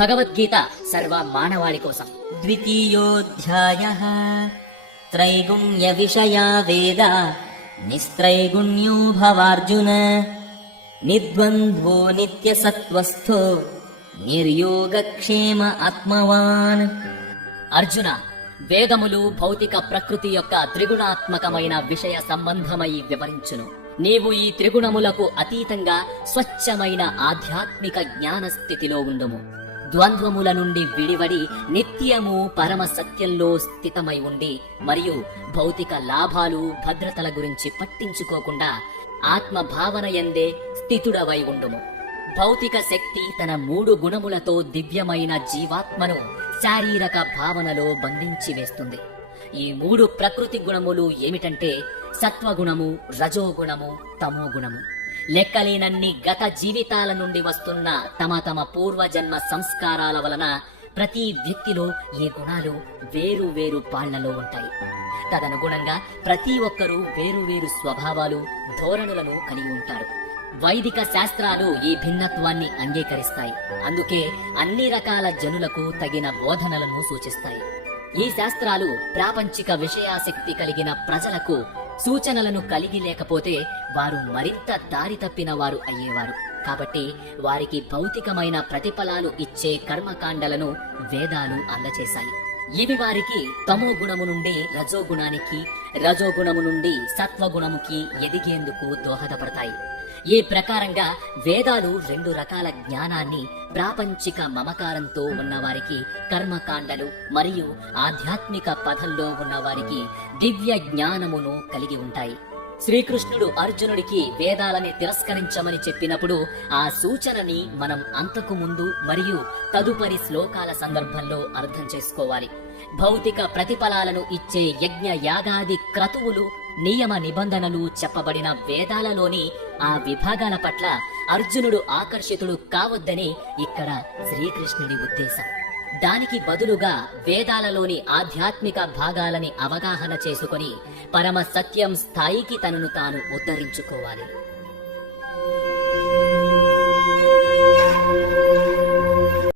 భగవద్గీత సర్వ మానవాళి కోసం. ద్వితీయోధ్యాయః త్రైగుణ్య విషయా వేద నిస్త్రైగుణ్యో భవార్జున నిర్ద్వంద్వో నిత్యసత్వస్థో నిర్యోగక్షేమ ఆత్మవాన్. అర్జున, వేదములు భౌతిక ప్రకృతి యొక్క త్రిగుణాత్మకమైన విషయ సంబంధమై వివరించును. నీవు ఈ త్రిగుణములకు అతీతంగా స్వచ్ఛమైన ఆధ్యాత్మిక జ్ఞాన స్థితిలో ఉండుము. ద్వంద్వముల నుండి విడివడి నిత్యము పరమ సత్యంలో స్థితమై ఉండి మరియు భౌతిక లాభాలు భద్రతల గురించి పట్టించుకోకుండా ఆత్మ భావన యందే స్థితుడవై ఉండుము. భౌతిక శక్తి తన 3 గుణములతో దివ్యమైన జీవాత్మను శారీరక భావనలో బంధించి వేస్తుంది. ఈ 3 ప్రకృతి గుణములు ఏమిటంటే సత్వగుణము, రజోగుణము, తమోగుణము. లెక్కలేనన్ని గత జీవితాల నుండి వస్తున్న తమ తమ పూర్వజన్మ సంస్కారాల వలన ప్రతి వ్యక్తిలో ఈ గుణాలు వేరు వేరు పాళ్లలో ఉంటాయి. తదనుగుణంగా ప్రతి ఒక్కరూ వేరు వేరు స్వభావాలు, ధోరణులను కలిగి ఉంటారు. వైదిక శాస్త్రాలు ఈ భిన్నత్వాన్ని అంగీకరిస్తాయి. అందుకే అన్ని రకాల జనులకు తగిన బోధనలను సూచిస్తాయి. ఈ శాస్త్రాలు ప్రాపంచిక విషయాసక్తి కలిగిన ప్రజలకు సూచనలను కలిగి లేకపోతే వారు మరింత దారి తప్పిన వారు అయ్యేవారు. కాబట్టి వారికి భౌతికమైన ప్రతిఫలాలు ఇచ్చే కర్మకాండలను వేదాలు అందచేశాయి. ఇవి వారికి తమో గుణము నుండి రజోగుణానికి, రజోగుణము నుండి సత్వగుణముకి ఎదిగేందుకు దోహదపడతాయి. ఈ ప్రకారంగా వేదాలు 2 రకాల జ్ఞానాన్ని ప్రాపంచిక మమకారంతో ఉన్నవారికి కర్మకాండలు మరియు ఆధ్యాత్మిక పథంలో ఉన్నవారికి దివ్య జ్ఞానమును కలిగి ఉంటాయి. శ్రీకృష్ణుడు అర్జునుడికి వేదాలని తిరస్కరించమని చెప్పినప్పుడు ఆ సూచనని మనం అంతకు ముందు మరియు తదుపరి శ్లోకాల సందర్భంలో అర్థం చేసుకోవాలి. భౌతిక ప్రతిఫలాలను ఇచ్చే యజ్ఞ యాగాది క్రతువులు, నియమ నిబంధనలు చెప్పబడిన వేదాలలోని ఆ విభాగాల పట్ల అర్జునుడు ఆకర్షితుడు కావద్దని ఇక్కడ శ్రీకృష్ణుడి ఉద్దేశం. దానికి బదులుగా వేదాలలోని ఆధ్యాత్మిక భాగాలని అవగాహన చేసుకొని పరమ సత్యం స్థాయికి తనను తాను ఉద్ధరించుకోవాలి.